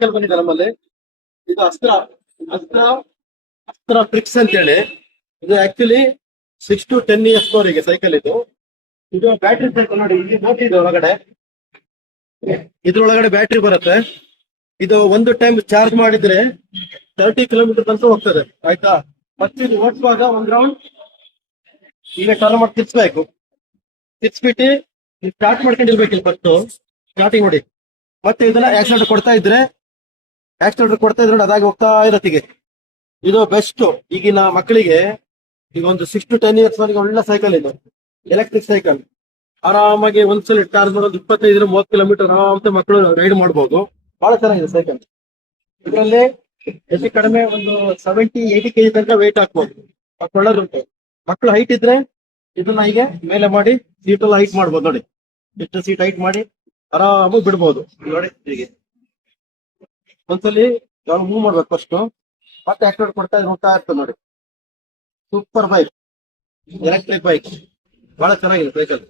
Cycle ಬಂದಿದೆ ನಮ್ಮಲ್ಲಿ. ಇದು ಅಸ್ತ್ರ ಅಸ್ತ್ರ ಅಸ್ತ್ರ ಟ್ರಿಕ್ಸ್ ಅಂತ ಹೇಳಿ. ಇದು ಆಕ್ಚುಲಿ 6 to 10 years ಅವರಿಗೆ ಸೈಕಲ್ ಇದು. ಇದು ಬ್ಯಾಟ್ರಿ ಸೈಕಲ್ ನೋಡಿ, ಇಲ್ಲಿ ಬೋಟ್ ಇದೆ ಒಳಗಡೆ. ಇದ್ರೊಳಗಡೆ ಬ್ಯಾಟ್ರಿ ಬರುತ್ತೆ. ಇದು ಒಂದು ಟೈಮ್ ಚಾರ್ಜ್ ಮಾಡಿದ್ರೆ 30 ಕಿಲೋಮೀಟರ್ ತನಕ ಹೋಗ್ತದೆ, ಆಯ್ತಾ. ಮತ್ತೆ ಇದು ಓಡಿಸುವಾಗ ಒಂದ್ ರೌಂಡ್ ಈಗ ಟರ್ನ್ ಮಾಡಿ ತಿರ್ಸ್ಬೇಕು. ತಿರ್ಸ್ಬಿಟ್ಟು ಸ್ಟಾರ್ಟ್ ಮಾಡ್ಕೊಂಡಿರ್ಬೇಕಿಲ್ಲ ಫಸ್ಟ್ ಸ್ಟಾರ್ಟಿಂಗ್ ನೋಡಿ. ಮತ್ತೆ ಇದನ್ನ ಆಕ್ಸಿಲೇಟರ್ ಕೊಡ್ತಾ ಇದ್ರೆ ನೋಡಿ ಅದಾಗಿ ಹೋಗ್ತಾ ಇರತ್ತೀಗೆ. ಇದು ಬೆಸ್ಟ್ ಈಗಿನ ಮಕ್ಕಳಿಗೆ. ಈಗ ಒಂದು 6 to 10 years ವರೆಗೆ ಒಳ್ಳೆ ಸೈಕಲ್ ಇದು, ಎಲೆಕ್ಟ್ರಿಕ್ ಸೈಕಲ್. ಆರಾಮಾಗಿ ಒಂದ್ಸಲ ಚಾರ್ಜ್ ಮಾಡೋದು 25-30 ಕಿಲೋಮೀಟರ್ ಆರಾಮತೆ ಮಕ್ಕಳು ರೈಡ್ ಮಾಡಬಹುದು. ಬಹಳ ಚೆನ್ನಾಗಿದೆ ಸೈಕಲ್. ಇದರಲ್ಲಿ ಹೆಚ್ಚು ಕಡಿಮೆ ಒಂದು 70-80 kg ತನಕ ವೆಯ್ಟ್ ಹಾಕ್ಬೋದು. ಒಳ್ಳೆದುಂಟು. ಮಕ್ಕಳು ಹೈಟ್ ಇದ್ರೆ ಇದನ್ನ ಹೀಗೆ ಮೇಲೆ ಮಾಡಿ ಸೀಟ್ ಎಲ್ಲ ಹೈಟ್ ಮಾಡ್ಬೋದು ನೋಡಿ. ಎಷ್ಟು ಸೀಟ್ ಹೈಟ್ ಮಾಡಿ ಆರಾಮಾಗಿ ಬಿಡ್ಬೋದು ನೋಡಿ. ಹೀಗೆ ಒಂದ್ಸಲಿ ನಾವು ಮೂವ್ ಮಾಡ್ಬೇಕು ಫಸ್ಟ್, ಮತ್ತೆ ಆಕ್ಟಿವೇಟ್ ಕೊಡ್ತಾ ಹೋಗ್ತಾ ಇರ್ತದೆ ನೋಡಿ. ಸೂಪರ್ ಬೈಕ್, ಎಲೆಕ್ಟ್ರಿಕ್ ಬೈಕ್, ಬಹಳ ಚೆನ್ನಾಗಿದೆ ಸೈಕಲ್.